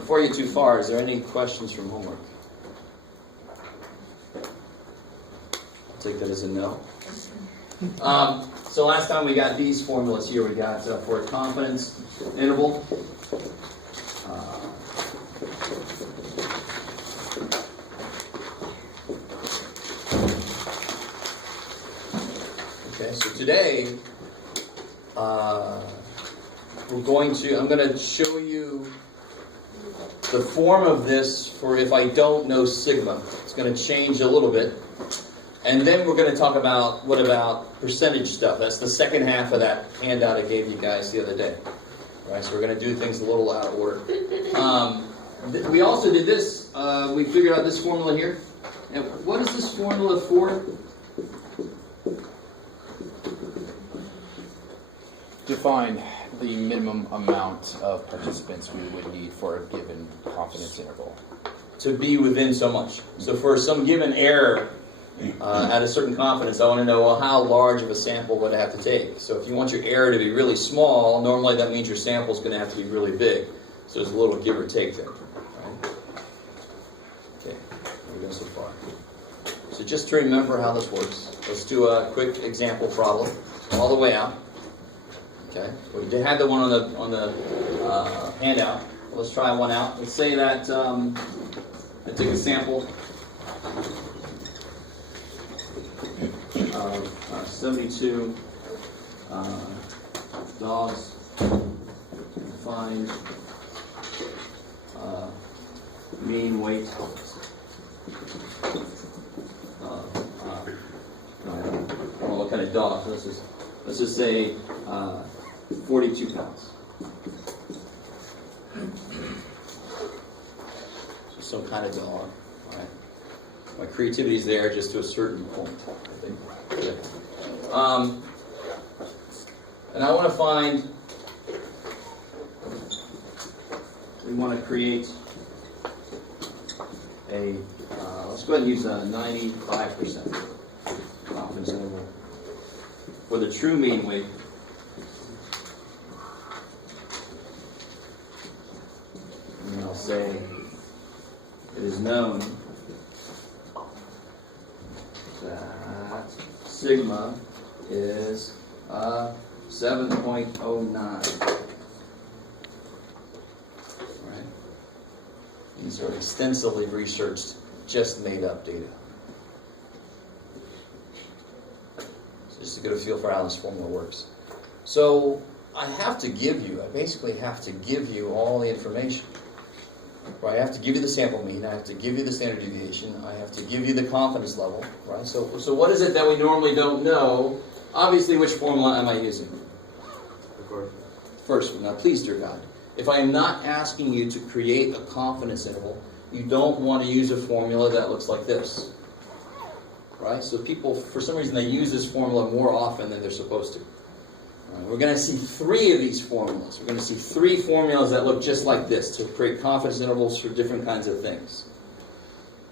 Before you get too far, is there any questions from homework? I'll take that as a no. So last time we got these formulas here. We got for a confidence interval. Okay, so today I'm going to show you the form of this for if I don't know sigma. It's going to change a little bit. And then we're going to talk about what about percentage stuff. That's the second half of that handout I gave you guys the other day. All right, so we're going to do things a little out of order. We also did this. We figured out this formula here. And what is this formula for? Define the minimum amount of participants we would need for a given confidence interval. To be within so much. So for some given error at a certain confidence, I want to know, well, how large of a sample would I have to take? So if you want your error to be really small, normally that means your sample is going to have to be really big. So there's a little give or take there. Right? Okay, there we go so far. So just to remember how this works, let's do a quick example problem all the way out. Okay, we had the one on the handout. Let's try one out. Let's say that I took a sample of 72 dogs and find mean weight. What kind of dog? Let's just say 42 pounds. So some kind of dog, right? My creativity is there just to a certain point, I think. Okay. And I want to find. We want to create a. Let's go ahead and use a 95% confidence interval for the true mean weight. And I'll say it is known that sigma is 7.09. Right? These are extensively researched, just made up data. So just to get a feel for how this formula works. So I basically have to give you all the information. Right, I have to give you the sample mean, I have to give you the standard deviation, I have to give you the confidence level, right? So what is it that we normally don't know? Obviously, which formula am I using? First one. Now, please, dear God, if I am not asking you to create a confidence interval, you don't want to use a formula that looks like this. Right? So people, for some reason, they use this formula more often than they're supposed to. We're going to see 3 of these formulas. We're going to see 3 formulas that look just like this to create confidence intervals for different kinds of things.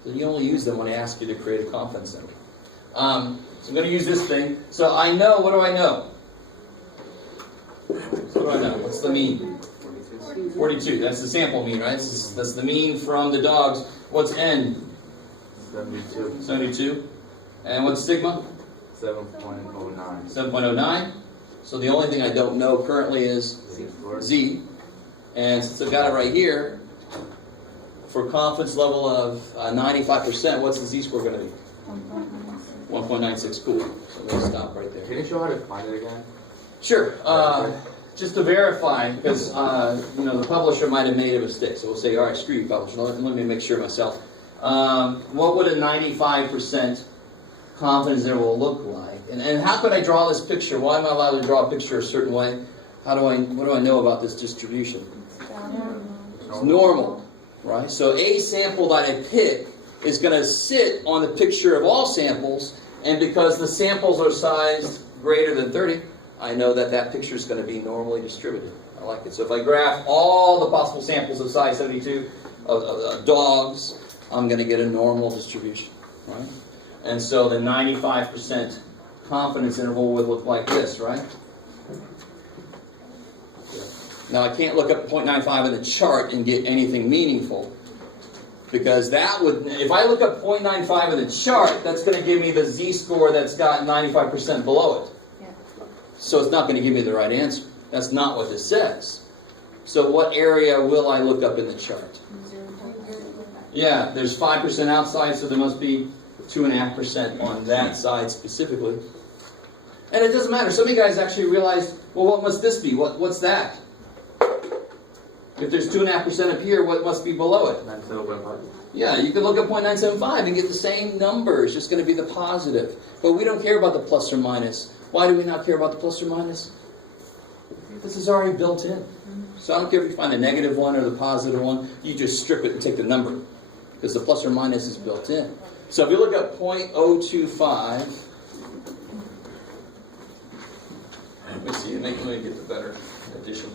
So you only use them when I ask you to create a confidence interval. So I'm going to use this thing. So I know, what do I know? What do I know? What's the mean? 42. That's the sample mean, right? That's the mean from the dogs. What's N? 72. 72. And what's sigma? 7.09. 7.09. So the only thing I don't know currently is Z. And since I've got it right here, for confidence level of 95%, what's the Z-score going to be? 1.96. Cool. So let's stop right there. Can you show how to find it again? Sure. Just to verify, because the publisher might have made a mistake. So we'll say, all right, screw you, publisher. Let me make sure myself. What would a 95% confidence interval look like? And how could I draw this picture? Why am I allowed to draw a picture a certain way? What do I know about this distribution? It's normal, right? So a sample that I pick is going to sit on the picture of all samples, and because the samples are sized greater than 30, I know that that picture is going to be normally distributed. I like it. So if I graph all the possible samples of size 72 of dogs, I'm going to get a normal distribution, right? And so the 95% confidence interval would look like this, right? Now I can't look up 0.95 in the chart and get anything meaningful. Because that would, if I look up 0.95 in the chart, that's going to give me the z-score that's got 95% below it. Yeah. So it's not going to give me the right answer. That's not what this says. So what area will I look up in the chart? Yeah, there's 5% outside, so there must be 2.5% on that side specifically. And it doesn't matter. Some of you guys actually realized, well, what must this be? What's that? If there's 2.5% up here, what must be below it? 97.5. Yeah, you can look at 0.975 and get the same number. It's just going to be the positive. But we don't care about the plus or minus. Why do we not care about the plus or minus? This is already built in. So I don't care if you find a negative one or the positive one. You just strip it and take the number. Because the plus or minus is built in. So if you look at 0.025... Let me see. Let me get the better addition.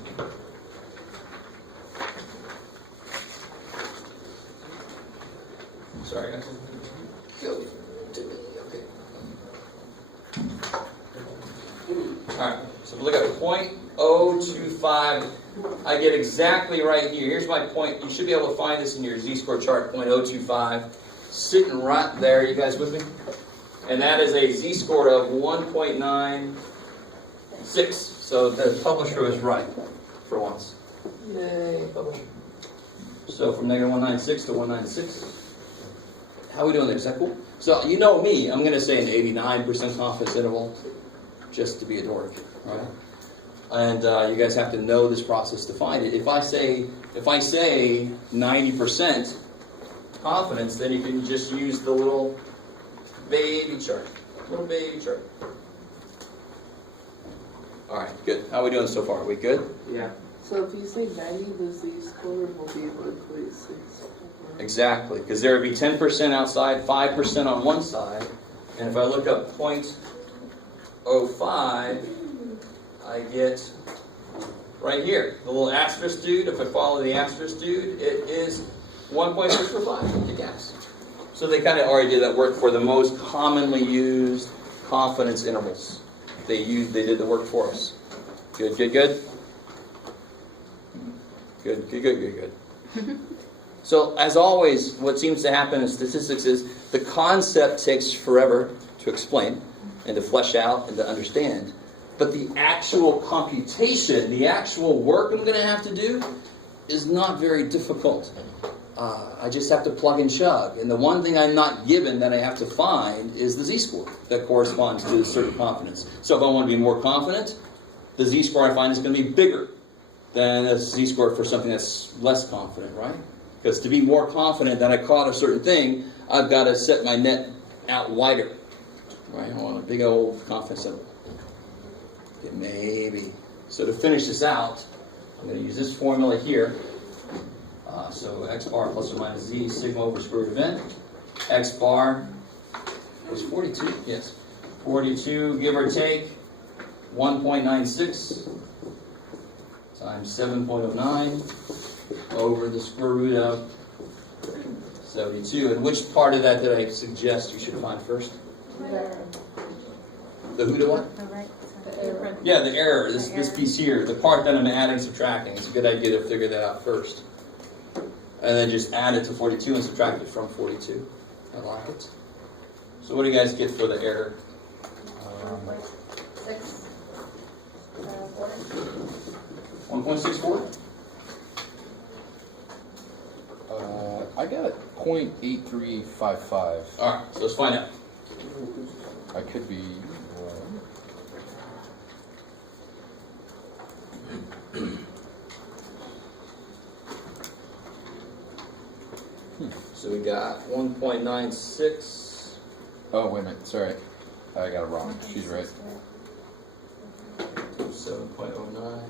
Sorry, guys. Okay. Alright, so if we look at 0.025, I get exactly right here. Here's my point. You should be able to find this in your z-score chart, 0.025. Sitting right there. You guys with me? And that is a z-score of 1.96. So the publisher was right for once. Yay, publisher. So from negative 196 to 196. How are we doing there? Is that cool? So you know me, I'm going to say an 89% confidence interval, just to be a dork, right? And you guys have to know this process to find it. If I say 90% confidence, then you can just use the little baby chart. Little baby chart. All right, good. How are we doing so far? Are we good? Yeah. So if you say 90, the z-score will be 1.6. Exactly, because there would be 10% outside, 5% on one side, and if I look up 0.05, I get right here, the little asterisk dude. If I follow the asterisk dude, it is 1.645. Good guess. So they kind of already did that work for the most commonly used confidence intervals. They did the work for us. Good, good, good. Good, good, good, good, good. So, as always, what seems to happen in statistics is the concept takes forever to explain and to flesh out and to understand. But the actual computation, the actual work I'm going to have to do is not very difficult. I just have to plug and chug. And the one thing I'm not given that I have to find is the z-score that corresponds to a certain confidence. So if I want to be more confident, the z-score I find is going to be bigger than a z-score for something that's less confident, right? Because to be more confident that I caught a certain thing, I've got to set my net out wider. Right? I want a big old confidence interval. Okay, maybe. So to finish this out, I'm going to use this formula here. So x bar plus or minus z sigma over square root of n. X bar was 42. Yes. 42, give or take, 1.96 times 7.09. Over the square root of 72. And which part of that did I suggest you should find first? The who to what? The error. Yeah, the error. This piece here. The part that I'm adding, subtracting. It's a good idea to figure that out first. And then just add it to 42 and subtract it from 42. I like it. So what do you guys get for the error? 1.64? I got 0.8355. Alright, so let's find out. I could be wrong. So we got 1.96. Oh, wait a minute. Sorry. I got it wrong. She's right. 7.09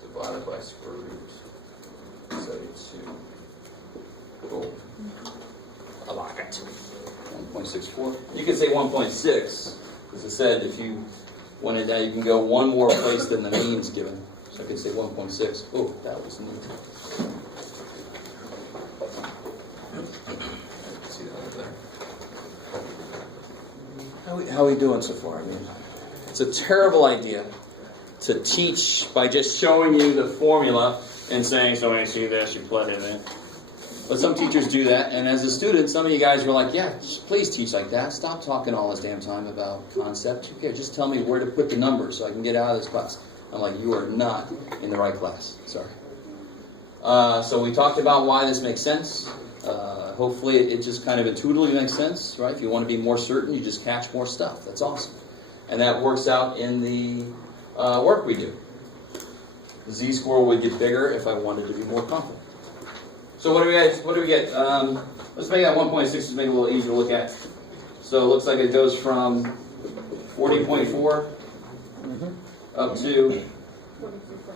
divided by square root 72. Cool. I like it. 1.64. You could say 1.6, because it said if you wanted that, you can go one more place than the mean's given. So I could say 1.6. Oh, that was neat. See that over there. How are we doing so far? I mean, it's a terrible idea to teach by just showing you the formula and saying, so when you see this, you plug it in. But some teachers do that, and as a student, some of you guys were like, yeah, please teach like that. Stop talking all this damn time about concept. Okay, just tell me where to put the numbers so I can get out of this class. I'm like, you are not in the right class. Sorry. So we talked about why this makes sense. Hopefully it just kind of intuitively makes sense, right? If you want to be more certain, you just catch more stuff. That's awesome. And that works out in the work we do. The z-score would get bigger if I wanted to be more confident. So what do we get? Let's make that 1.6 just make it a little easier to look at. So it looks like it goes from 40.4 up to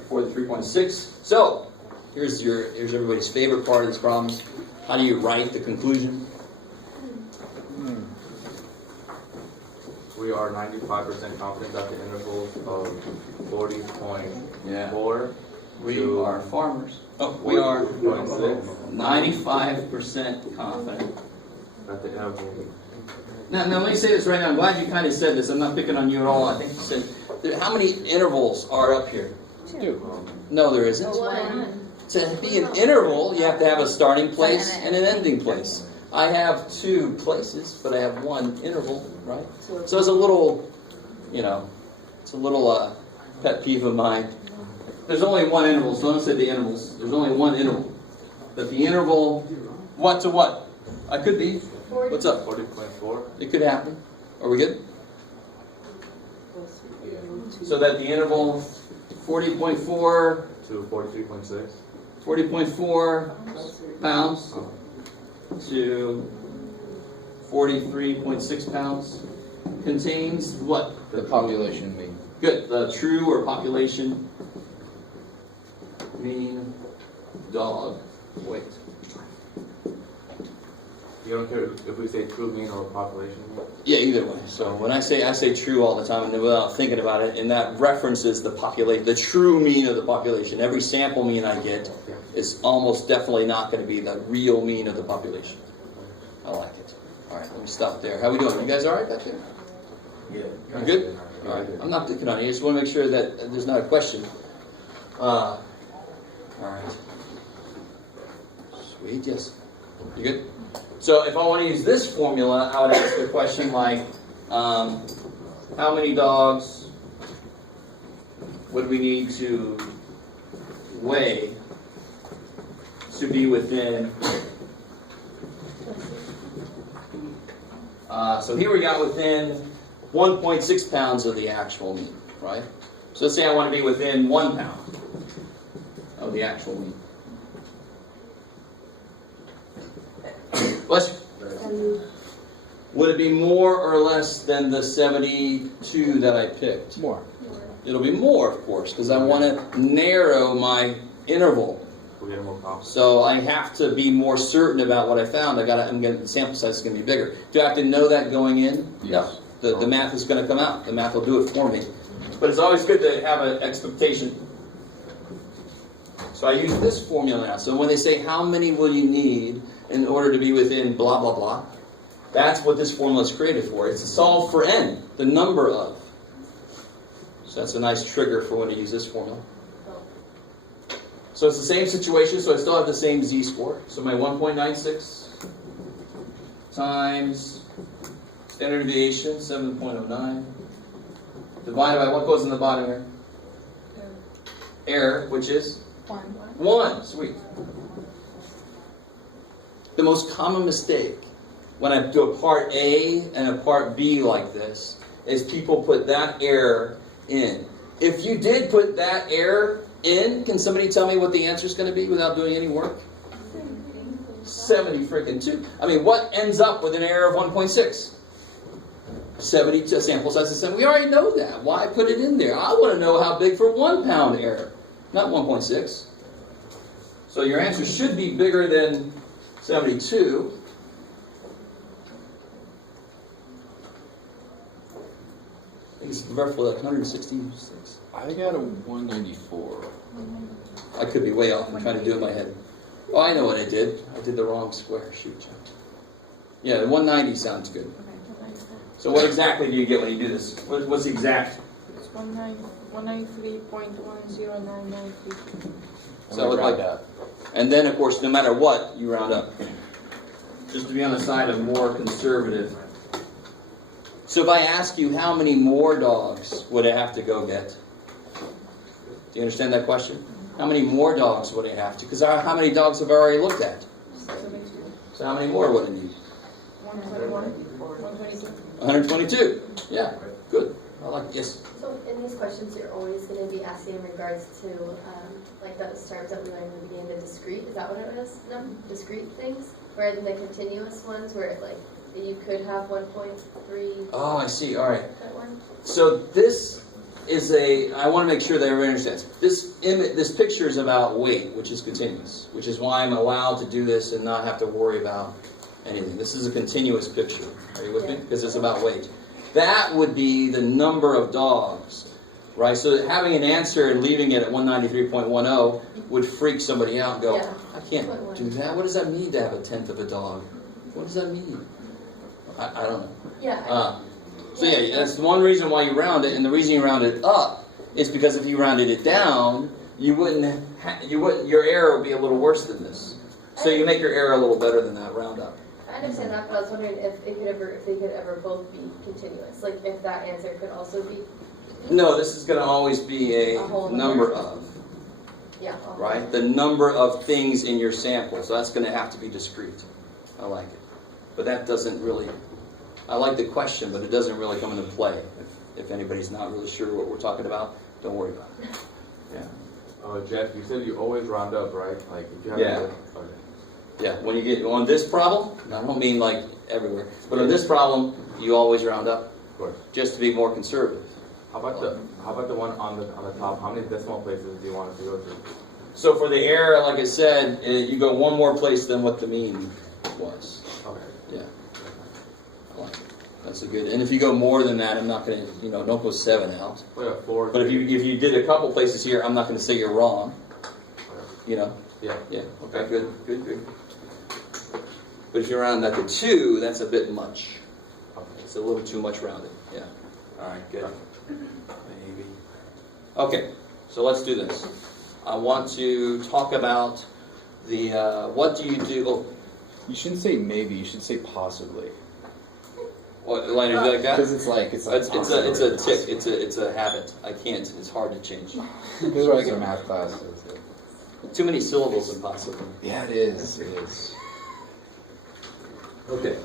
43.6. So here's everybody's favorite part of this problem. How do you write the conclusion? We are 95% confident that the intervals of 40.4 We are farmers. Oh, we are 95% confident. at the interval. Now, let me say this right now. I'm glad you kind of said this. I'm not picking on you at all. I think you said, how many intervals are up here? 2. No, there isn't. To be an interval, you have to have a starting place and an ending place. I have 2 places, but I have 1 interval, right? So it's a little, pet peeve of mine. There's only 1 interval, so don't say the intervals. There's only 1 interval. But the interval, what to what? I could be. What's up? 40.4. It could happen. Are we good? So that the interval 40.4 to 43.6. 40.4 pounds to 43.6 pounds contains what? The population mean. Good. The true or population mean dog weight. You don't care if we say true mean or population mean? Yeah, either way. So when I say true all the time and without thinking about it, and that references the true mean of the population. Every sample mean I get is almost definitely not going to be the real mean of the population. I like it. All right, let me stop there. How we doing? You guys all right back there? Yeah. You good? All right. I'm not picking on you. I just want to make sure that there's not a question. All right. Sweet. Yes. You good? So if I want to use this formula, I would ask a question like, how many dogs would we need to weigh to be within? So here we got within 1.6 pounds of the actual meat, right? So let's say I want to be within 1 pound of the actual meat. Bless you. Would it be more or less than the 72 that I picked? More. It'll be more, of course, because I want to narrow my interval. We get more confident. So I have to be more certain about what I found. The sample size is going to be bigger. Do I have to know that going in? Yes. No. The math is going to come out. The math will do it for me. But it's always good to have an expectation. So I use this formula now. So when they say how many will you need in order to be within blah, blah, blah, that's what this formula is created for. It's to solve for n, the number of. So that's a nice trigger for when to use this formula. So it's the same situation, so I still have the same z-score. So my 1.96 times standard deviation, 7.09, divided by what goes in the bottom here? Error, which is? 1. Sweet. The most common mistake when I do a part A and a part B like this is people put that error in. If you did put that error in, can somebody tell me what the answer is going to be without doing any work? 70 freaking 2. I mean, what ends up with an error of 1.6? 72 sample size of 7. We already know that. Why put it in there? I want to know how big for 1 pound error, not 1.6. So your answer should be bigger than 72. I think it's roughly like 166. I got a 194. I could be way off. I'm trying to do it in my head. Oh, I know what I did. I did the wrong square. Shoot, John. Yeah, the 190 sounds good. So what exactly do you get when you do this? What's the exact? 193.109993. So I would like that. And then, of course, no matter what, you round up. Just to be on the side of more conservative. So if I ask you how many more dogs would I have to go get? Do you understand that question? How many more dogs would I have to? Because how many dogs have I already looked at? So how many more would I need? 121, 122. 122. Yeah, good. I like yes. So in these questions, you're always going to be asking in regards to like those terms that we learned in the beginning, the discrete. Is that what it was? No, discrete things, rather than the continuous ones, where like you could have 1.3. Oh, I see. All right. That one. So this is a. I want to make sure that everyone understands. This picture is about weight, which is continuous, which is why I'm allowed to do this and not have to worry about anything. This is a continuous picture. Are you with me? Because it's about weight. That would be the number of dogs, right? So having an answer and leaving it at 193.10 would freak somebody out and go, Yeah. I can't do that. What does that mean to have a tenth of a dog? What does that mean? I don't know. Yeah. So yeah, that's one reason why you round it, and the reason you round it up is because if you rounded it down, your error would be a little worse than this. So you make your error a little better than that round up. I understand that, but I was wondering if they could ever both be continuous. Like if that answer could also be. No, this is going to always be a whole number of, Yeah. right? The number of things in your sample. So that's going to have to be discrete. I like it. But that doesn't really, I like the question, but it doesn't really come into play. If anybody's not really sure what we're talking about, don't worry about it. Yeah. Jeff, you said you always round up, right? Like if you have Yeah. Okay. Yeah, when you get on this problem, I don't mean like everywhere, but on this problem, you always round up, Of course. just to be more conservative. How about the one on the top? How many decimal places do you want us to go to? So for the error, like I said, you go one more place than what the mean was. Okay. Yeah. I like it. That's a good. And if you go more than that, I'm not going to, don't go 7 out. Well, yeah, 4. But if you did a couple places here, I'm not going to say you're wrong. Yeah. Yeah. Okay. Good. But if you round that to 2, that's a bit much. Okay. It's a little too much rounded. Yeah. All right. Good. Maybe. Okay. So let's do this. I want to talk about the what do you do? Oh, You shouldn't say maybe. You should say possibly. what line you like that? Because it's a tick. It's a habit. I can't. It's hard to change. This is what I get in math class. Too many syllables and possibly. Yeah, it is. It is. Okay.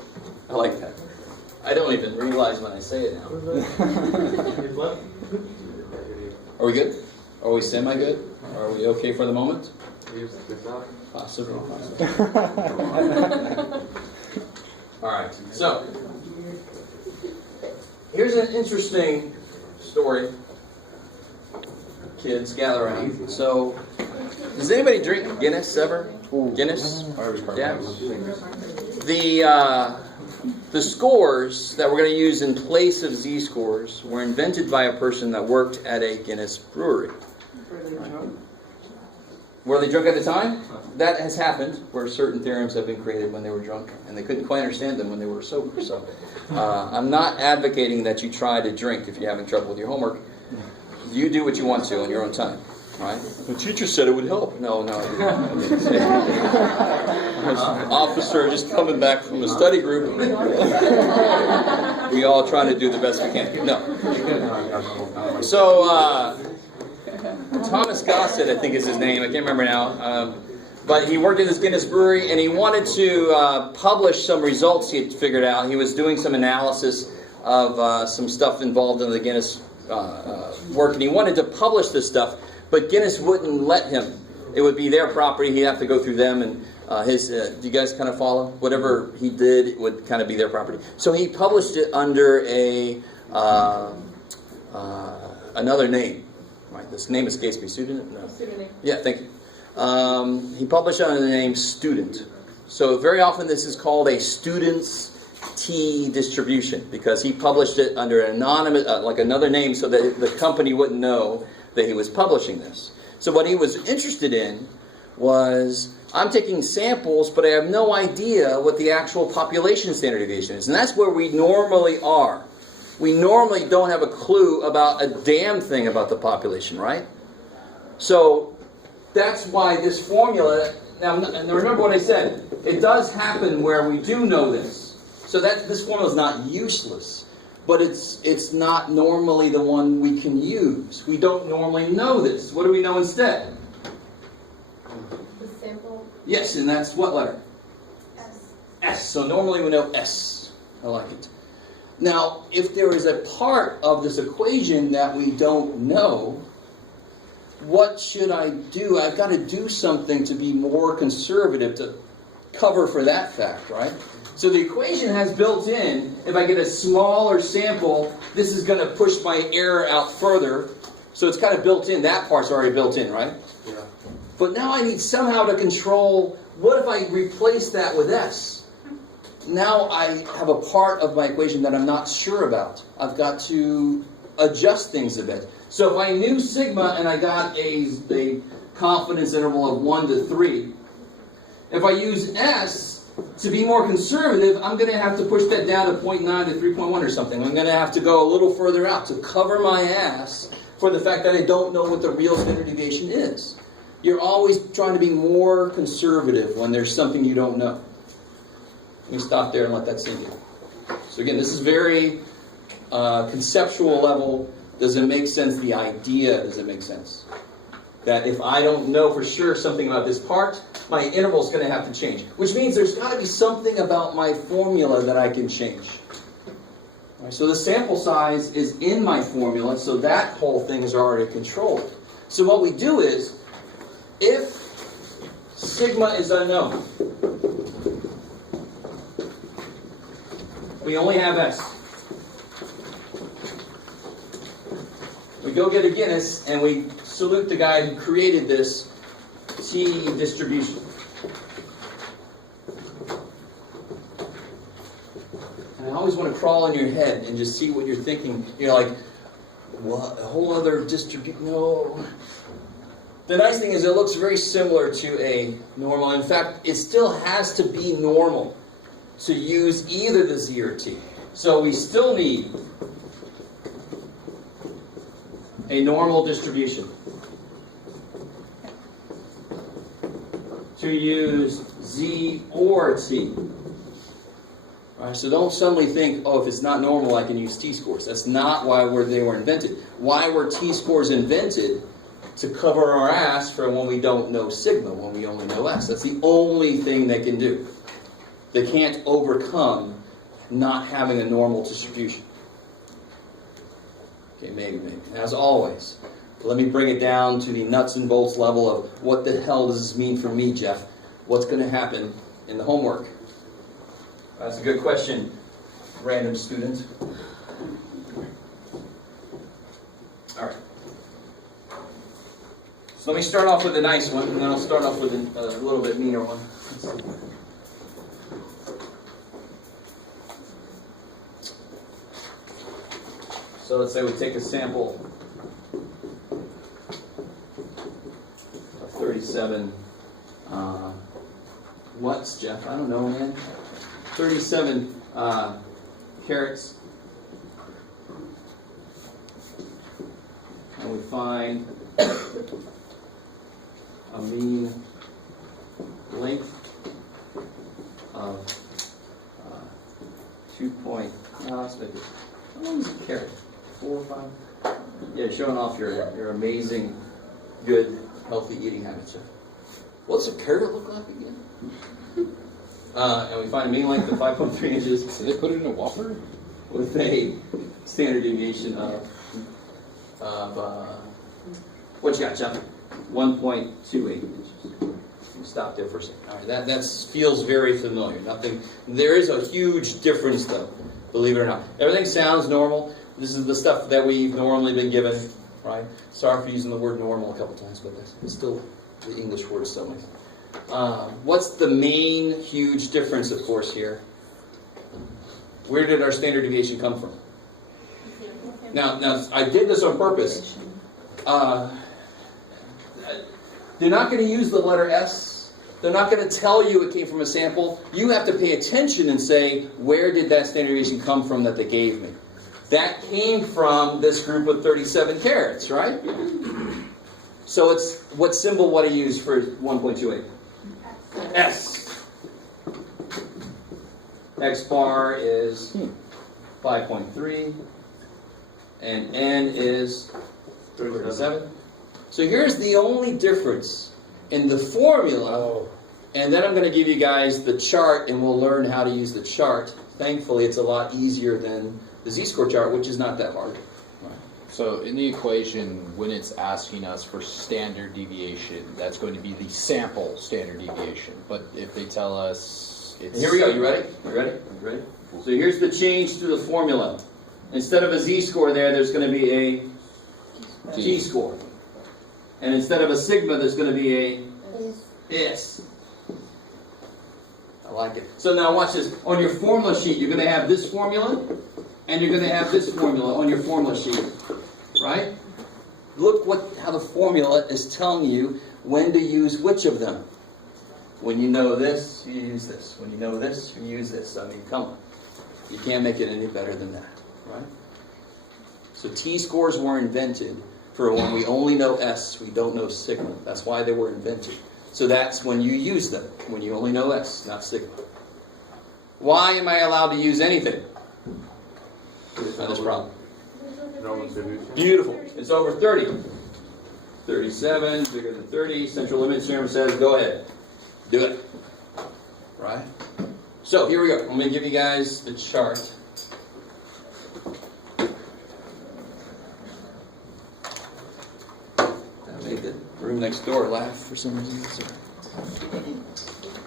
I like that. I don't even realize when I say it now. Are we good? Are we semi-good? Are we okay for the moment? Possibly. All right. So, here's an interesting story. Kids, gather around. So, does anybody drink Guinness ever? Guinness? Yeah. The scores that we're going to use in place of z-scores were invented by a person that worked at a Guinness brewery. Were they drunk at the time? That has happened, where certain theorems have been created when they were drunk, and they couldn't quite understand them when they were sober. So, I'm not advocating that you try to drink if you're having trouble with your homework. You do what you want to on your own time, right? The teacher said it would help. No. Officer just coming back from a study group. We all trying to do the best we can. No. So, Thomas Gossett, I think is his name. I can't remember now. But he worked at this Guinness brewery, and he wanted to publish some results he had figured out. He was doing some analysis of some stuff involved in the Guinness work, and he wanted to publish this stuff, but Guinness wouldn't let him. It would be their property. He'd have to go through them, and do you guys kind of follow? Whatever he did would kind of be their property. So he published it under another name. Right, this name escapes me. Pseudonym? No. Pseudonym. Yeah, thank you. He published it under the name Student. So very often this is called a student's tea distribution, because he published it under an anonymous, like another name, so that the company wouldn't know that he was publishing this. So what he was interested in was, I'm taking samples, but I have no idea what the actual population standard deviation is. And that's where we normally are. we normally don't have a clue about a damn thing about the population, right? So that's why this formula, now remember what I said, it does happen where we do know this. So that this formula is not useless, but it's not normally the one we can use. We don't normally know this. What do we know instead? The sample. Yes, and that's what letter? S. S. So normally we know S. I like it. Now, if there is a part of this equation that we don't know, what should I do? I've got to do something to be more conservative to cover for that fact, right? So the equation has built in, if I get a smaller sample, this is going to push my error out further. So it's kind of built in. That part's already built in, right? Yeah. But now I need somehow to control, what if I replace that with S? Now I have a part of my equation that I'm not sure about. I've got to adjust things a bit. So if I knew sigma and I got a confidence interval of 1 to 3, if I use S to be more conservative, I'm going to have to push that down to 0.9 to 3.1 or something. I'm going to have to go a little further out to cover my ass for the fact that I don't know what the real standard deviation is. You're always trying to be more conservative when there's something you don't know. Let me stop there and let that sink in. So again, this is very conceptual level. Does it make sense? The idea, does it make sense? That if I don't know for sure something about this part, my interval is going to have to change. Which means there's got to be something about my formula that I can change. All right, so the sample size is in my formula, so that whole thing is already controlled. So what we do is, if sigma is unknown, we only have S. We go get a Guinness and we salute the guy who created this T distribution. And I always want to crawl in your head and just see what you're thinking. You're like, what? A whole other distribution? No. The nice thing is it looks very similar to a normal. In fact, it still has to be normal to use either the Z or T. So we still need a normal distribution to use Z or T. All right, so don't suddenly think, oh, if it's not normal, I can use T-scores. That's not why they were invented. Why were T-scores invented? To cover our ass for when we don't know sigma, when we only know S. That's the only thing they can do. They can't overcome not having a normal distribution. Okay, maybe. As always, let me bring it down to the nuts and bolts level of what the hell does this mean for me, Jeff? What's going to happen in the homework? That's a good question, random student. All right. So let me start off with a nice one, and then I'll start off with a little bit meaner one. So let's say we take a sample of 37, what's, Jeff? I don't know, man. 37 carrots. And we find a mean length of 2 point, let's make it, how long is a carrot? 4 or 5? Yeah, showing off your amazing, good, healthy eating habits. What's a carrot look like again? And we find a mean length of 5.3 inches. So they put it in a Whopper? With a standard deviation of what you got, Jeff? 1.28 inches. Stop there for a second. All right, that feels very familiar. There is a huge difference, though, believe it or not. Everything sounds normal. This is the stuff that we've normally been given, right? Sorry for using the word normal a couple times, but it's still the English word somewhere. What's the main huge difference, of course, here? Where did our standard deviation come from? Now, I did this on purpose. They're not going to use the letter S. They're not going to tell you it came from a sample. You have to pay attention and say, where did that standard deviation come from that they gave me? That came from this group of 37 carats, right? So it's, what symbol what do you use for 1.28? S. X bar is 5.3, and N is 37. So here's the only difference in the formula, and then I'm going to give you guys the chart, and we'll learn how to use the chart. Thankfully, it's a lot easier than the z-score chart, which is not that hard. So in the equation, when it's asking us for standard deviation, that's going to be the sample standard deviation. But if they tell us it's... Here we go. You ready? You ready? You ready? So here's the change to the formula. Instead of a z-score there's going to be a t-score. And instead of a sigma, there's going to be a s. I like it. So now watch this. On your formula sheet, you're going to have this formula, and you're going to have this formula on your formula sheet. Right? Look how the formula is telling you when to use which of them. When you know this, you use this. When you know this, you use this. I mean, come on. You can't make it any better than that. Right? So t-scores were invented for when we only know s, we don't know sigma. That's why they were invented. So that's when you use them, when you only know s, not sigma. Why am I allowed to use anything? Not this problem. Beautiful. It's over 30. 37, bigger than 30. Central limit theorem says go ahead. Do it. Right? So here we go. I'm going to give you guys the chart. That made the room next door laugh for some reason. So.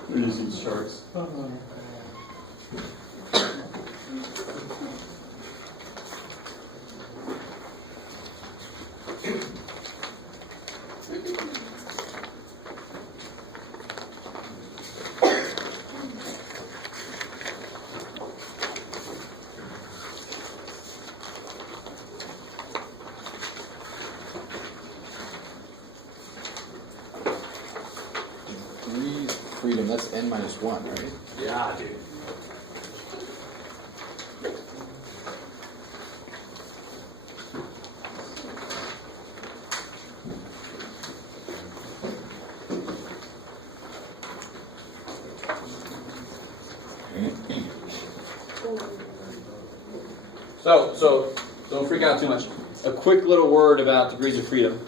We're using charts. Freedom, that's n minus 1, right? Yeah, dude. So don't freak out too much. A quick little word about degrees of freedom,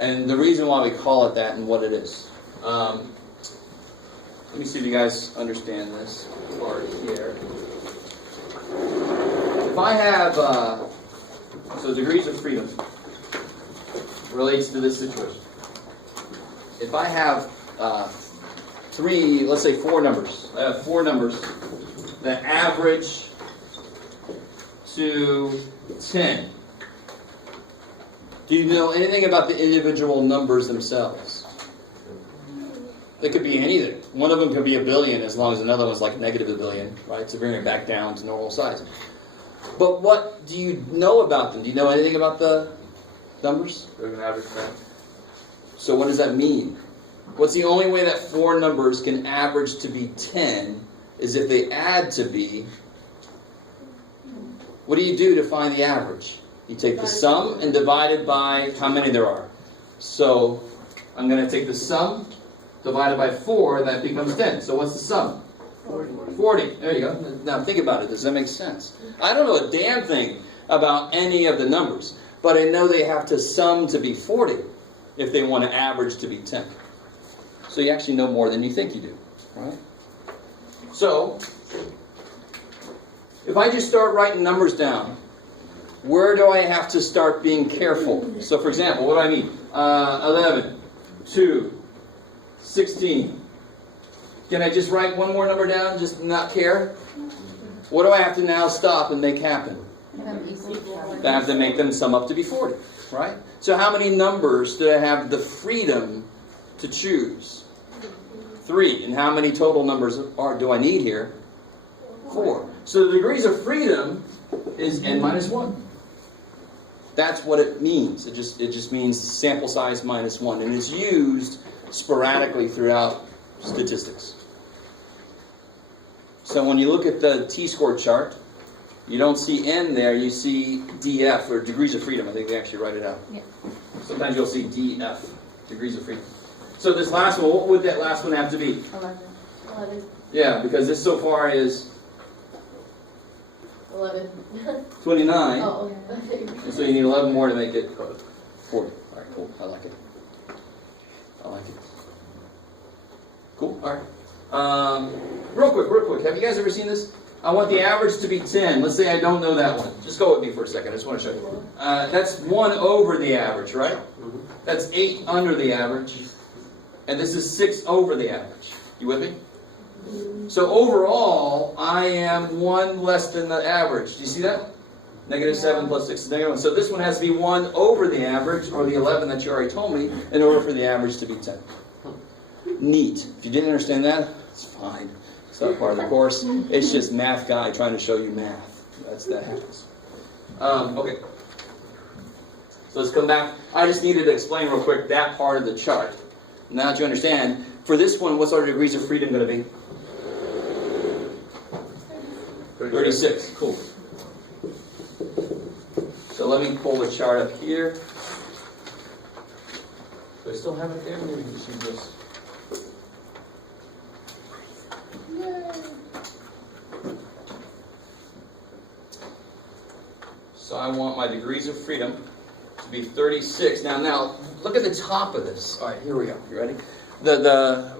and the reason why we call it that and what it is. Let me see if you guys understand this part here. If I have, so degrees of freedom relates to this situation. If I have let's say four numbers. I have four numbers that average to 10. Do you know anything about the individual numbers themselves? They could be anything. One of them could be a billion as long as another one's like negative a billion, right? So bring it back down to normal size. But what do you know about them? Do you know anything about the numbers? There's an average 10. So what does that mean? What's the only way that four numbers can average to be 10 is if they add to be. What do you do to find the average? You take the sum and divide it by how many there are. So I'm going to take the sum divided by 4, that becomes 10. So what's the sum? 40. There you go. Now think about it. Does that make sense? I don't know a damn thing about any of the numbers, but I know they have to sum to be 40 if they want to average to be 10. So you actually know more than you think you do, right? So if I just start writing numbers down, where do I have to start being careful? So for example, what do I mean? 11, 2, 16. Can I just write one more number down, just not care? What do I have to now stop and make happen? I have to make them sum up to be 40, right? So how many numbers do I have the freedom to choose? 3. And how many total numbers do I need here? 4. So the degrees of freedom is n minus 1. That's what it means. It just means sample size minus 1. And it's used sporadically throughout statistics. So when you look at the t-score chart, You don't see N there, you see DF, or degrees of freedom. I think they actually write it out. Yeah. Sometimes you'll see DF, degrees of freedom. So this last one, what would that last one have to be? 11. Yeah, because this so far is 11. 29. Oh, okay. And so you need 11 more to make it 40. All right, cool. I like it. I like it. Cool. All right. Real quick. Have you guys ever seen this? I want the average to be 10. Let's say I don't know that one. Just go with me for a second. I just want to show you. That's 1 over the average, right? That's 8 under the average. And this is 6 over the average. You with me? So overall, I am 1 less than the average. Do you see that? -7 plus 6 is -1. So this one has to be 1 over the average, or the 11 that you already told me, in order for the average to be 10. Neat. If you didn't understand that, it's fine. It's not part of the course. It's just math guy trying to show you math. That happens. Okay. So let's come back. I just needed to explain real quick that part of the chart. Now that you understand, for this one, what's our degrees of freedom going to be? 36. Cool. So let me pull the chart up here. Do I still have it there? Maybe just use this. So I want my degrees of freedom to be 36. Now, look at the top of this. All right, here we go. You ready?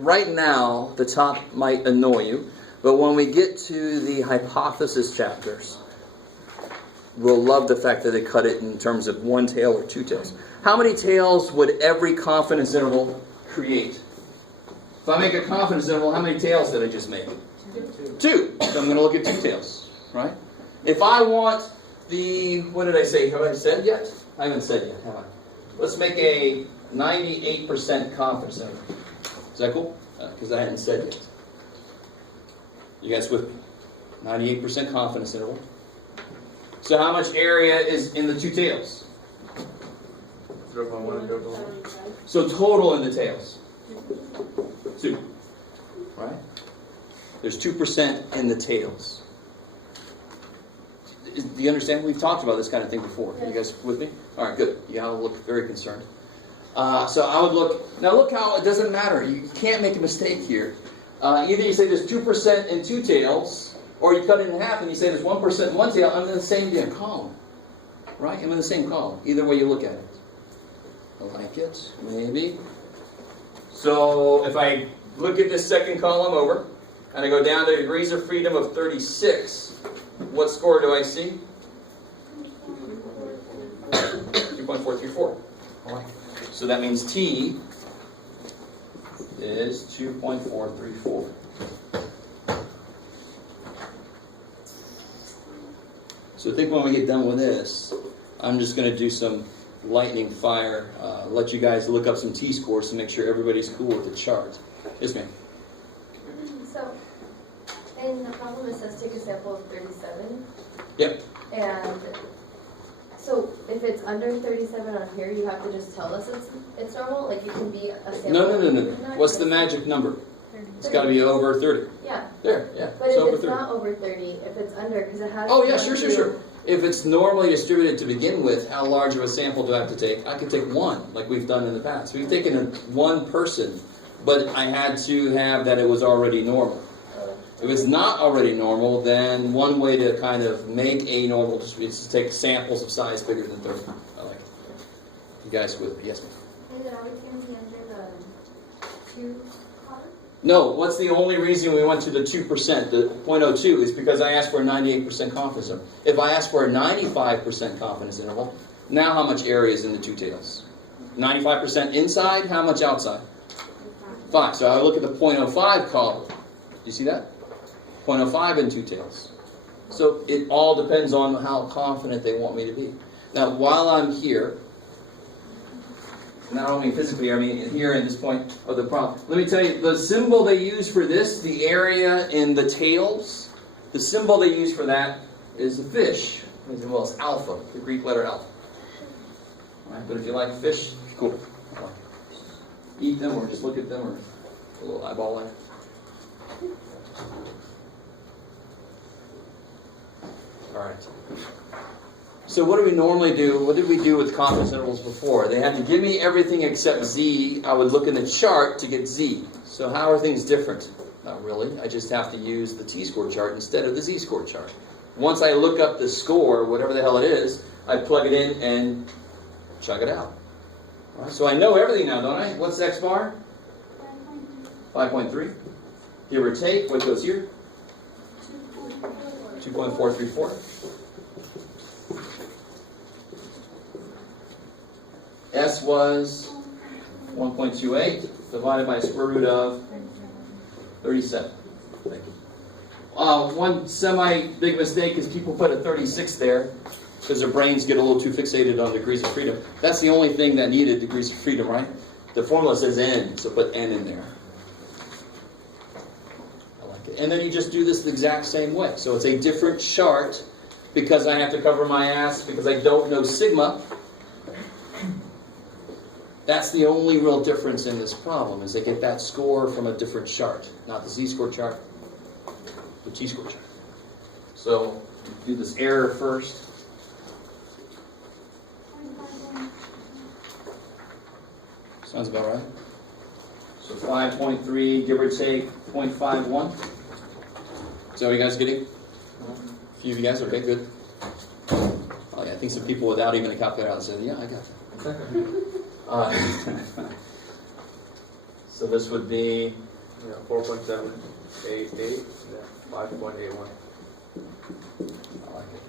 Right now, the top might annoy you, but when we get to the hypothesis chapters, we'll love the fact that they cut it in terms of 1 tail or 2 tails. How many tails would every confidence interval create? If I make a confidence interval, how many tails did I just make? 2. So I'm going to look at 2 tails, right? If I want what did I say? Have I said yet? I haven't said yet, have I? Let's make a 98% confidence interval. Is that cool? Because I hadn't said yet. You guys with me? 98% confidence interval. So how much area is in the 2 tails? 0.1 and 0.1. So total in the tails? 2. Right? There's 2% in the tails. Do you understand? We've talked about this kind of thing before. You guys with me? All right, good. You all look very concerned. So I would look. Now look how it doesn't matter. You can't make a mistake here. Either you say there's 2% in 2 tails, or you cut it in half and you say there's 1% in 1 tail. I'm in the same column, right? I'm in the same column. Either way you look at it. I like it. Maybe. So if I look at this second column over, and I go down to degrees of freedom of 36. What score do I see? 2.434. All right. So that means T is 2.434. So I think when we get done with this, I'm just going to do some lightning fire, let you guys look up some T-scores to make sure everybody's cool with the chart. Yes, ma'am. So, in the problem it says take a sample of 37. Yep. And so if it's under 37 on here, you have to just tell us it's normal? Like you can be a sample? No. What's the magic number? It's got to be over 30. Yeah. There, yeah. But if it's not over 30, if it's under, because it has... Oh, yeah, sure. If it's normally distributed to begin with, how large of a sample do I have to take? I could take 1, like we've done in the past. We've taken 1 person, but I had to have that it was already normal. If it's not already normal, then one way to kind of make a normal distribution is to take samples of size bigger than 30. I like it. You guys with me? Yes, ma'am. Is it always going to be under the 2 column? No, what's the only reason we went to the 2%, the 0.02, is because I asked for a 98% confidence interval. If I ask for a 95% confidence interval, now how much area is in the 2 tails? 95% inside, how much outside? 5. So I look at the 0.05 column. Do you see that? 0.05 in 2 tails. So it all depends on how confident they want me to be. Now, while I'm here, not only physically, I mean here at this point of the problem, let me tell you, the symbol they use for this, the area in the tails, the symbol they use for that is a fish. Well, it's alpha, the Greek letter alpha. All right, but if you like fish, cool. Eat them or just look at them or a little eyeball there. All right. So what do we normally do? What did we do with confidence intervals before? They had to give me everything except Z. I would look in the chart to get Z. So how are things different? Not really. I just have to use the t-score chart instead of the z-score chart. Once I look up the score, whatever the hell it is, I plug it in and chug it out. All right, so I know everything now, don't I? What's X bar? 5.3. Give or take, what goes here? 2.434. S was 1.28 divided by square root of 37. Thank you. One semi-big mistake is people put a 36 there because their brains get a little too fixated on degrees of freedom. That's the only thing that needed degrees of freedom, right? The formula says N, so put N in there. I like it. And then you just do this the exact same way. So it's a different chart because I have to cover my ass because I don't know sigma. That's the only real difference in this problem, is they get that score from a different chart. Not the z-score chart, the t-score chart. So, do this error first. Sounds about right. So 5.3, give or take 0.51. Is that what you guys are getting? A few of you guys? Okay, good. Oh, yeah, I think some people without even a calculator out said, yeah, I got that. So this would be 4.788, 5.81. I like it.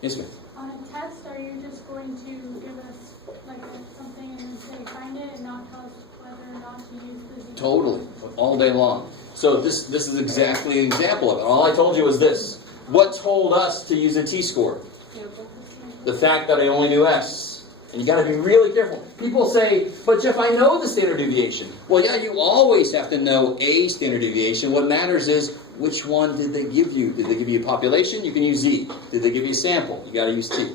Yes, ma'am. On a test, are you just going to give us like something and then say find it and not tell us whether or not to use the Z? Totally, all day long. So this is exactly an example of it. All I told you was this. What told us to use a t-score? The fact that I only knew S. And you got to be really careful. People say, but Jeff, I know the standard deviation. Well, yeah, you always have to know a standard deviation. What matters is which one did they give you? Did they give you a population? You can use Z. Did they give you a sample? You got to use T.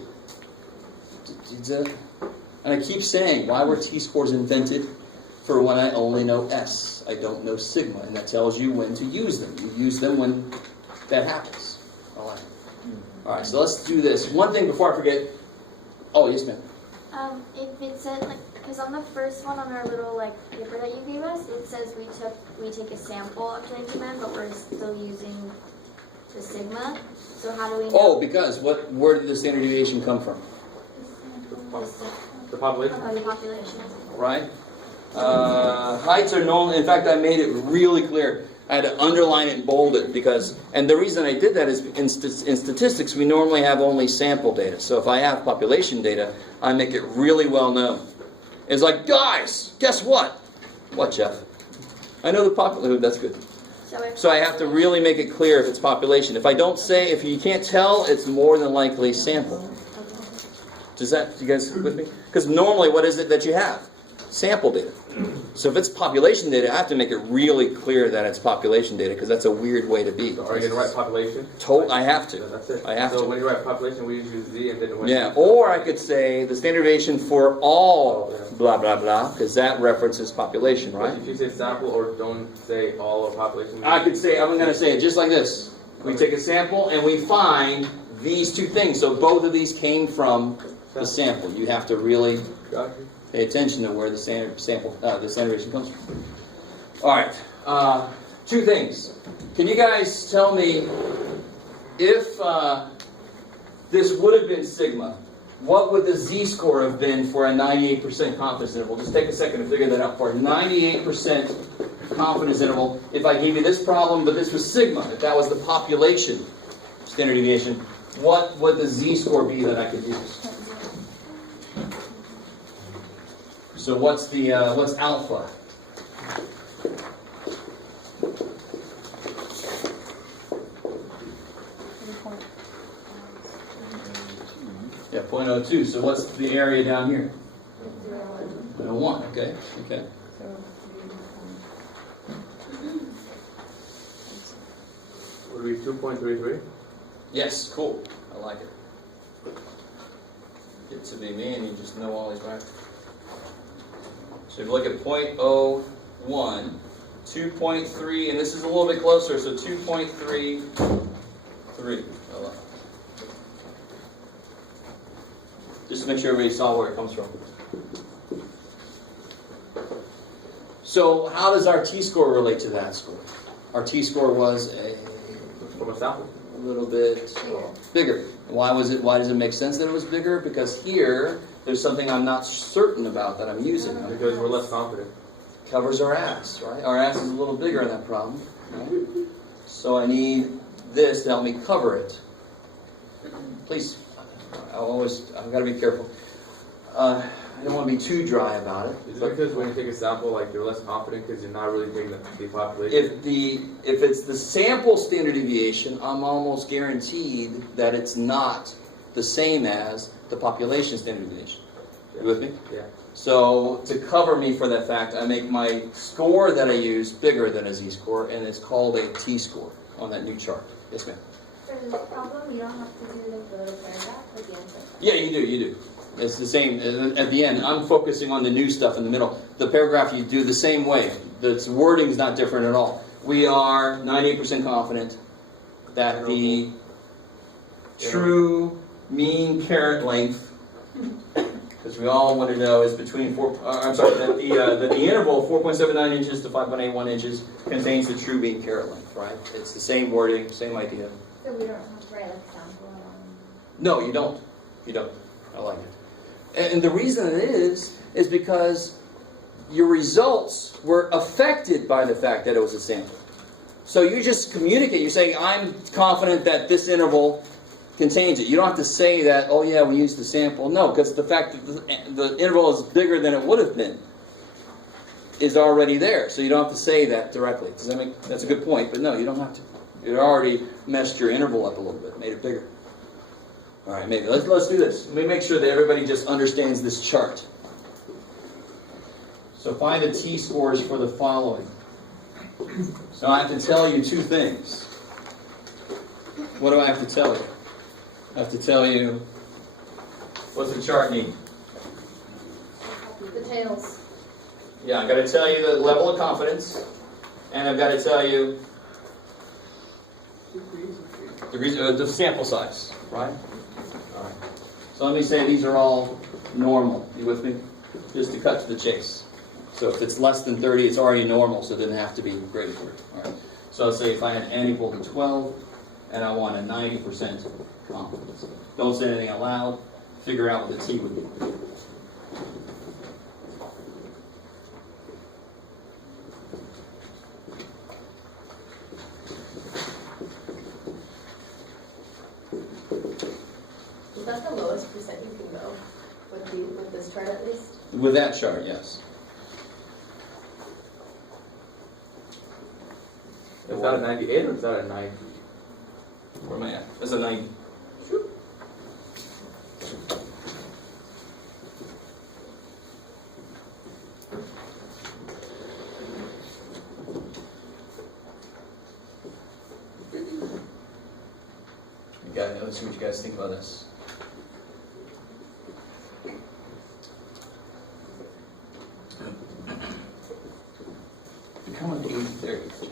And I keep saying, why were T-scores invented? For when I only know S. I don't know sigma. And that tells you when to use them. You use them when that happens. All right. All right, so let's do this. One thing before I forget. Oh, yes, ma'am. If it said, like, because on the first one on our little, like, paper that you gave us, it says we take a sample of the increment, but we're still using the sigma. So how do we know? Oh, because where did the standard deviation come from? The population? The population. Right? Heights are normal. In fact, I made it really clear. I had to underline it and bold it because, and the reason I did that is in statistics we normally have only sample data. So if I have population data, I make it really well known. It's like, guys, guess what? What, Jeff? I know the population. That's good. So I have to really make it clear if it's population. If I don't say, if you can't tell, it's more than likely sample. Does that, you guys with me? Because normally, what is it that you have? Sample data. So if it's population data, I have to make it really clear that it's population data because that's a weird way to be. So are you going to write population? I have to. That's it. I have so to. when you write population, we use Z and then when Yeah, or I could say the standard deviation for all blah, blah, blah, because that references population, right? But if you say sample or don't say all of population. I could say, I'm going to say it just like this. We take a sample and we find these two things. So both of these came from the sample. You have to really pay attention to where the standard deviation comes from. All right, two things. Can you guys tell me if this would have been sigma, what would the z-score have been for a 98% confidence interval? Just take a second to figure that out. For a 98% confidence interval, if I gave you this problem, but this was sigma, if that was the population standard deviation, what would the z-score be that I could use? So what's alpha? Yeah, 0.02. So what's the area down here? 0.01. Okay. Okay. Would be 2.33? Yes. Cool. I like it. Get to be me, and you just know all these right. So if you look at 0.01, 2.3, and this is a little bit closer, so 2.33. Just to make sure everybody saw where it comes from. So how does our t-score relate to that score? Our t-score was From a sample. a little bit bigger. Why does it make sense that it was bigger? Because here, there's something I'm not certain about that I'm using. Because we're less confident. Covers our ass, right? Our ass is a little bigger in that problem. Right? So I need this to help me cover it. Please, I've got to be careful. I don't want to be too dry about it. Is it because when you take a sample, like you're less confident because you're not really taking the population? If it's the sample standard deviation, I'm almost guaranteed that it's not the same as the population standard deviation. You with me? Yeah. So to cover me for that fact, I make my score that I use bigger than a z-score, and it's called a t-score on that new chart. Yes, ma'am. For this problem, you don't have to do like the little paragraph at the end. Yeah, you do. It's the same. At the end, I'm focusing on the new stuff in the middle. The paragraph you do the same way. The wording is not different at all. We are 98% confident that the true mean carrot length, because we all want to know, is between that the interval of 4.79 inches to 5.81 inches contains the true mean carrot length, right? It's the same wording, same idea. So we don't have to write like sample on. No, you don't. You don't. I like it. And the reason it is because your results were affected by the fact that it was a sample. So you just communicate. You're saying, I'm confident that this interval contains it. You don't have to say that, oh yeah, we used the sample. No, because the fact that the interval is bigger than it would have been is already there. So you don't have to say that directly. Does that make, that's a good point, but no, you don't have to. It already messed your interval up a little bit, made it bigger. All right, maybe. Let's do this. Let me make sure that everybody just understands this chart. So find the t-scores for the following. So I have to tell you two things. What do I have to tell you? I have to tell you, what's the chart need? The tails. Yeah, I've got to tell you the level of confidence, and I've got to tell you the sample size, right? So let me say these are all normal. You with me? Just to cut to the chase. So if it's less than 30, it's already normal, so it doesn't have to be greater than 30. All right. So I'll say if I had n equal to 12, and I want a 90% confidence. Don't say anything out loud. Figure out what the t would be. Is that the lowest percent you can go with this chart at least? With that chart, yes. Is that a 98 or is that a 90? Where am I at? That's a 90. Let's see what you guys think about this. Come on, 80-30.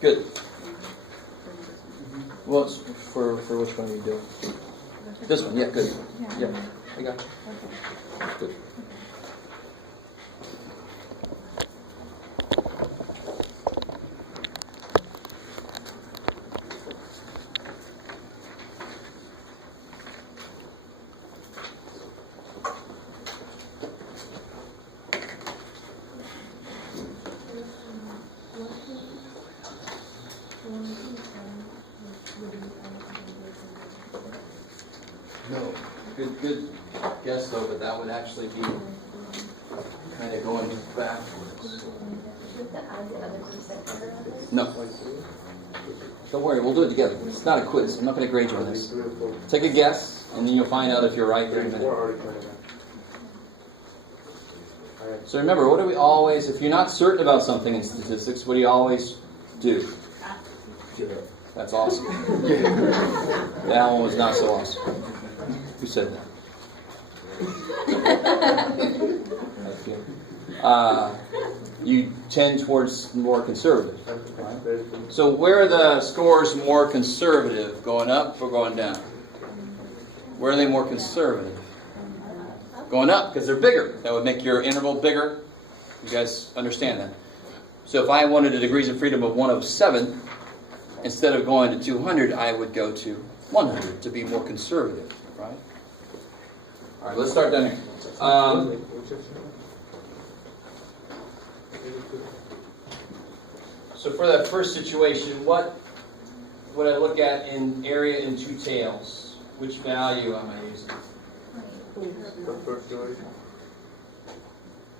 Good. Well, for which one are you doing? This one, yeah, good. Yeah, I got you. Good. No. Good guess though, but that would actually be kind of going backwards. No. Don't worry, we'll do it together. It's not a quiz. I'm not going to grade you on this. Take a guess, and then you'll find out if you're right here in a minute. So remember, what do we always, if you're not certain about something in statistics, what do you always do? That's awesome. That one was not so awesome. Who said that? You tend towards more conservative. Right? So where are the scores more conservative? Going up or going down? Where are they more conservative? Going up, because they're bigger. That would make your interval bigger. You guys understand that? So if I wanted a degrees of freedom of 107, instead of going to 200, I would go to 100 to be more conservative, right? All right, let's start down here. So for that first situation, what would I look at in area in two tails? Which value am I using?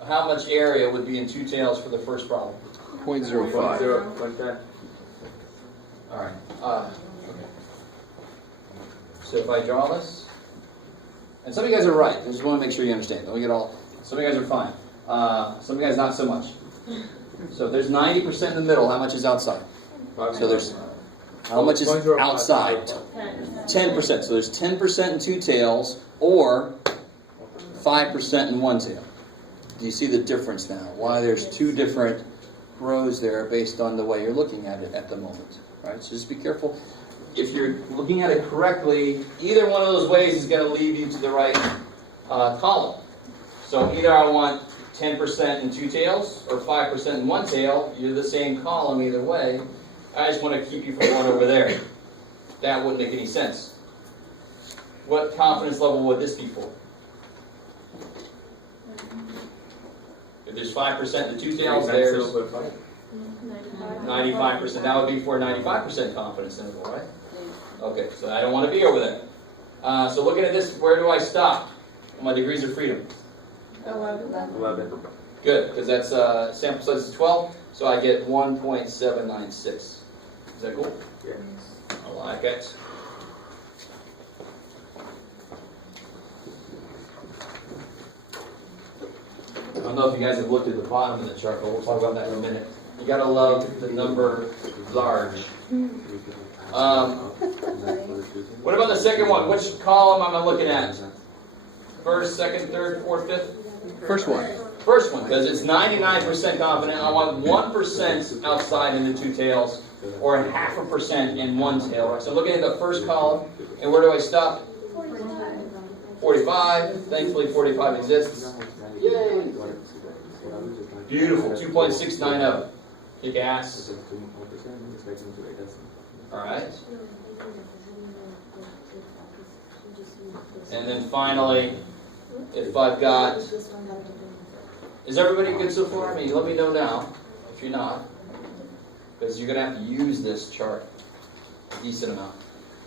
How much area would be in two tails for the first problem? 0.05. All right. Okay. So if I draw this, and some of you guys are right. I just want to make sure you understand. Don't get all. Some of you guys are fine. Some of you guys not so much. So if there's 90% in the middle, how much is outside? So there's how much is outside? 10%. So there's 10% in two tails, or 5% in one tail. Do you see the difference now? Why there's two different rows there based on the way you're looking at it at the moment. Right? So just be careful. If you're looking at it correctly, either one of those ways is going to lead you to the right column. So either I want 10% in two tails or 5% in one tail. You're the same column either way. I just want to keep you from going over there. That wouldn't make any sense. What confidence level would this be for? If there's 5% in the two tails, there's 95%. That would be for a 95% confidence interval, right? Okay, so I don't want to be over there. So looking at this, where do I stop on my degrees of freedom? 11. Good, because that's sample size is 12, so I get 1.796. Is that cool? Yeah. I like it. I don't know if you guys have looked at the bottom of the chart, but we'll talk about that in a minute. You gotta love the number large. What about the second one? Which column am I looking at? First, second, third, fourth, fifth? First one. First one, because it's 99% confident. I want 1% outside in the two tails, or 0.5% in one tail. So looking at the first column, and where do I stop? 45. Thankfully, 45 exists. Yay! Beautiful. 2.690. Kick ass. All right. And then finally, if I've got, is everybody good so far? I mean, let me know now if you're not, because you're going to have to use this chart a decent amount.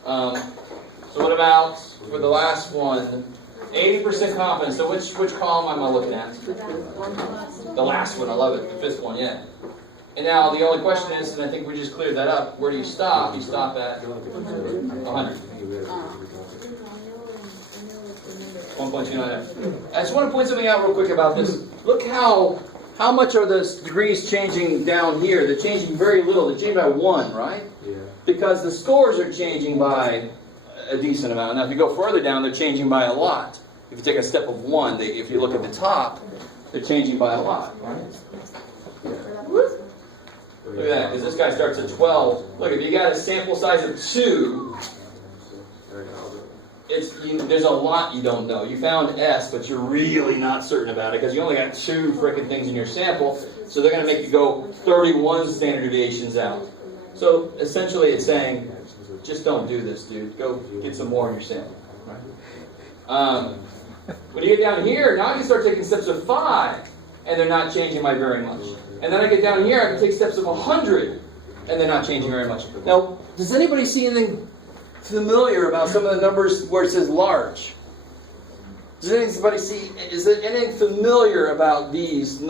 So what about for the last one? 80% confidence. So which column am I looking at? The last one. I love it. The fifth one. Yeah. And now the only question is, and I think we just cleared that up. Where do you stop? You stop at 100. 1.29. I just want to point something out real quick about this. Look how much are the degrees changing down here? They're changing very little. They're changing by 1, right? Yeah. Because the scores are changing by a decent amount. Now, if you go further down, they're changing by a lot. If you take a step of 1, if you look at the top, they're changing by a lot, right? Look at that, because this guy starts at 12. Look, if you got a sample size of 2, there's a lot you don't know. You found S, but you're really not certain about it because you only got 2 frickin' things in your sample, so they're going to make you go 31 standard deviations out. So essentially it's saying, just don't do this, dude. Go get some more in your sample. Right? When you get down here, now you start taking steps of 5, and they're not changing by very much. And then I get down here, I can take steps of 100, and they're not changing very much. Now, does anybody see anything familiar about some of the numbers where it says large? Does anybody see, is there anything familiar about these numbers?